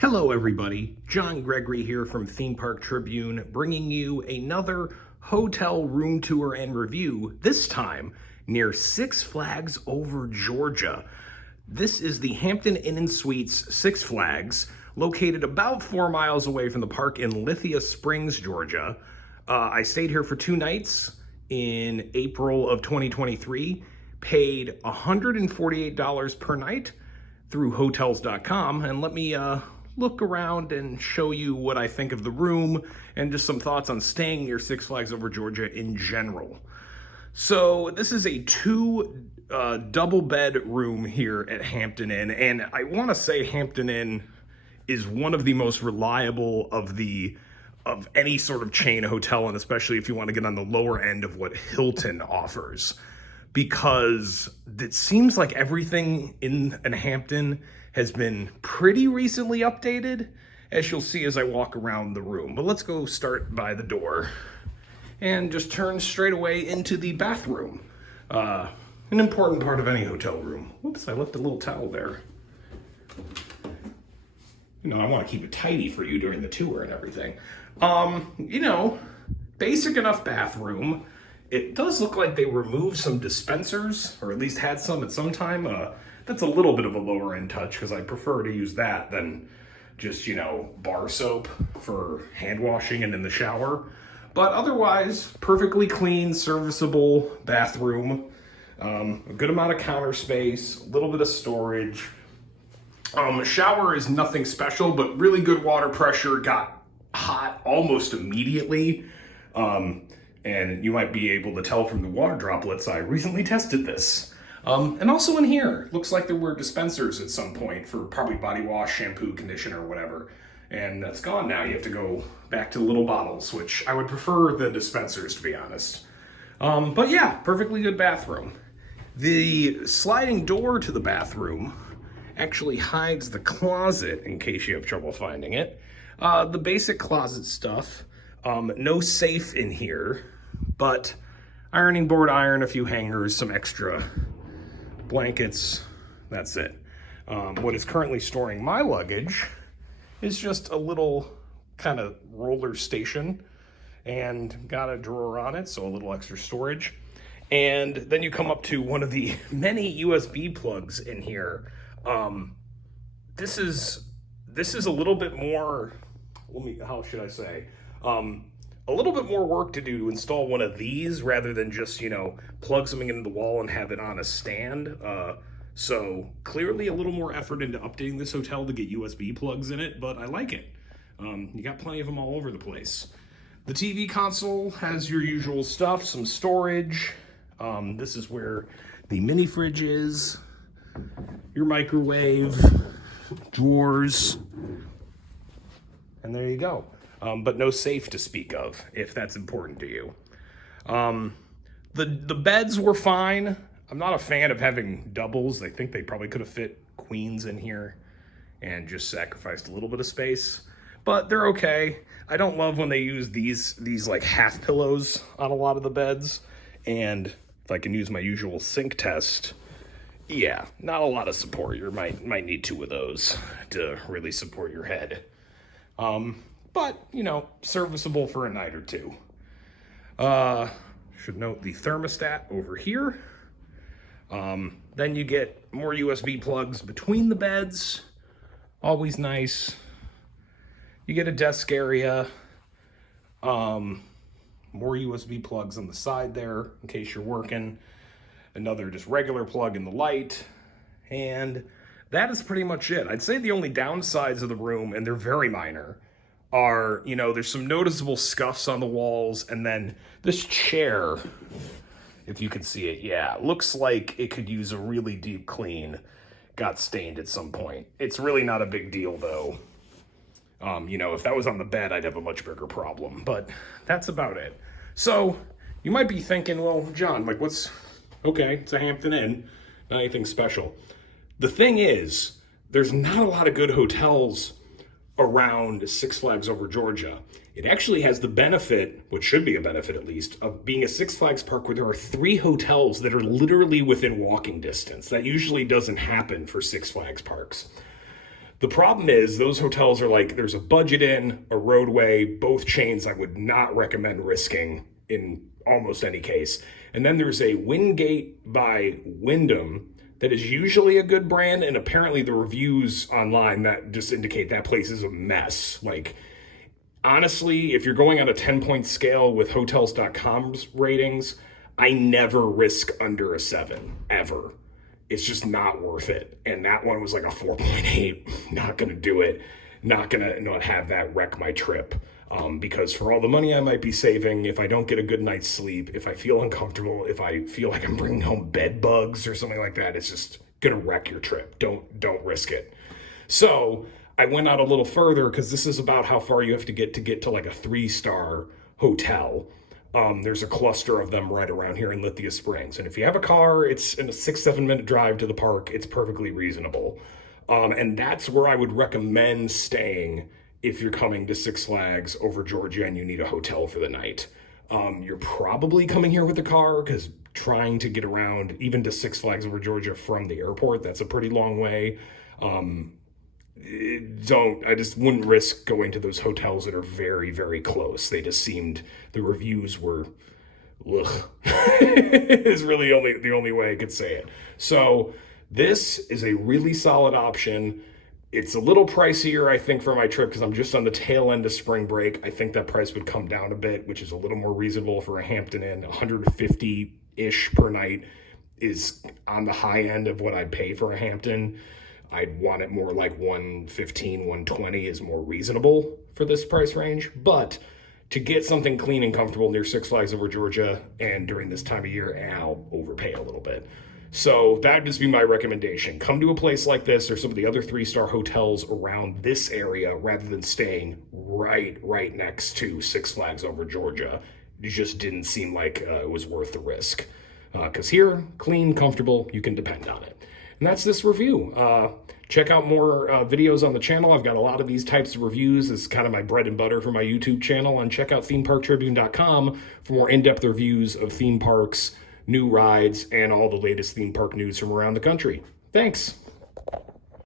Hello everybody, John Gregory here from Theme Park Tribune, bringing you another hotel room tour and review, this time near Six Flags over Georgia. This is the Hampton Inn & Suites Six Flags, located about 4 miles away from the park in Lithia Springs, Georgia. I stayed here for 2 nights in April of 2023, paid $148 per night through hotels.com, and let me look around and show you what I think of the room and just some thoughts on staying near Six Flags over Georgia in general. So this is a 2 double bed room here at Hampton Inn, and I want to say Hampton Inn is one of the most reliable of any sort of chain hotel, and especially if you want to get on the lower end of what Hilton offers, because it seems like everything in Hampton has been pretty recently updated, as you'll see as I walk around the room. But let's go start by the door and just turn straight away into the bathroom. An important part of any hotel room. Whoops, I left a little towel there. You know, I want to keep it tidy for you during the tour and everything. Basic enough bathroom. It does look like they removed some dispensers, or at least had some at some time. That's a little bit of a lower end touch because I prefer to use that than just, bar soap for hand washing and in the shower. But otherwise, perfectly clean, serviceable bathroom. A good amount of counter space, a little bit of storage. Shower is nothing special, but really good water pressure. Got hot almost immediately. And you might be able to tell from the water droplets, I recently tested this. And also in here, looks like there were dispensers at some point for probably body wash, shampoo, conditioner, whatever. And that's gone now. You have to go back to the little bottles, which I would prefer the dispensers, to be honest. But yeah, perfectly good bathroom. The sliding door to the bathroom actually hides the closet in case you have trouble finding it. The basic closet stuff. No safe in here, but ironing board iron, a few hangers, some extra blankets, that's it. What is currently storing my luggage is just a little kind of roller station and got a drawer on it, so a little extra storage. And then you come up to one of the many USB plugs in here. This is a little bit more, how should I say? A little bit more work to do to install one of these rather than just, plug something into the wall and have it on a stand. So clearly a little more effort into updating this hotel to get USB plugs in it, but I like it. You got plenty of them all over the place. The TV console has your usual stuff, some storage. This is where the mini fridge is, your microwave, drawers, and there you go. But no safe to speak of, if that's important to you. The beds were fine. I'm not a fan of having doubles. I think they probably could have fit queens in here and just sacrificed a little bit of space. But they're okay. I don't love when they use these like half pillows on a lot of the beds. And if I can use my usual sink test, yeah, not a lot of support. You might need 2 of those to really support your head. But, serviceable for a night or 2. Should note the thermostat over here. Then you get more USB plugs between the beds. Always nice. You get a desk area. More USB plugs on the side there in case you're working. Another just regular plug in the light. And that is pretty much it. I'd say the only downsides of the room, and they're very minor, are, there's some noticeable scuffs on the walls, and then this chair, if you can see it, yeah, looks like it could use a really deep clean. Got stained at some point. It's really not a big deal, though. If that was on the bed, I'd have a much bigger problem, but that's about it. So, you might be thinking, well, John, okay, it's a Hampton Inn, not anything special. The thing is, there's not a lot of good hotels around Six Flags over Georgia. It actually has the benefit, which should be a benefit at least, of being a Six Flags park where there are 3 hotels that are literally within walking distance. That usually doesn't happen for Six Flags parks. The problem is those hotels are like, there's a Budget Inn, a Roadway, both chains I would not recommend risking in almost any case. And then there's a Wingate by Wyndham that is usually a good brand, and apparently the reviews online that just indicate that place is a mess. Like, honestly, if you're going on a 10-point scale with Hotels.com's ratings, I never risk under a 7, ever. It's just not worth it. And that one was like a 4.8. Not gonna do it. Not gonna not have that wreck my trip. Because for all the money I might be saving, if I don't get a good night's sleep, if I feel uncomfortable, if I feel like I'm bringing home bed bugs or something like that, it's just gonna wreck your trip. Don't risk it. So I went out a little further because this is about how far you have to get to like a 3-star hotel. There's a cluster of them right around here in Lithia Springs. And if you have a car, it's in a 6-7 minute drive to the park. It's perfectly reasonable. And that's where I would recommend staying if you're coming to Six Flags over Georgia and you need a hotel for the night. You're probably coming here with a car because trying to get around even to Six Flags over Georgia from the airport, that's a pretty long way. I just wouldn't risk going to those hotels that are very, very close. They just seemed, the reviews were, ugh, is really the only way I could say it. So this is a really solid option. It's a little pricier, I think, for my trip because I'm just on the tail end of spring break. I think that price would come down a bit, which is a little more reasonable for a Hampton Inn. 150-ish per night is on the high end of what I'd pay for a Hampton. I'd want it more like 115, 120 is more reasonable for this price range. But to get something clean and comfortable near Six Flags over Georgia and during this time of year, I'll overpay a little bit. So that'd just be my recommendation. Come to a place like this or some of the other 3-star hotels around this area rather than staying right next to Six Flags over Georgia. It just didn't seem like it was worth the risk. Because here, clean, comfortable, you can depend on it. And that's this review. Check out more videos on the channel. I've got a lot of these types of reviews. It's kind of my bread and butter for my YouTube channel. And check out themeparktribune.com for more in-depth reviews of theme parks, new rides, and all the latest theme park news from around the country. Thanks.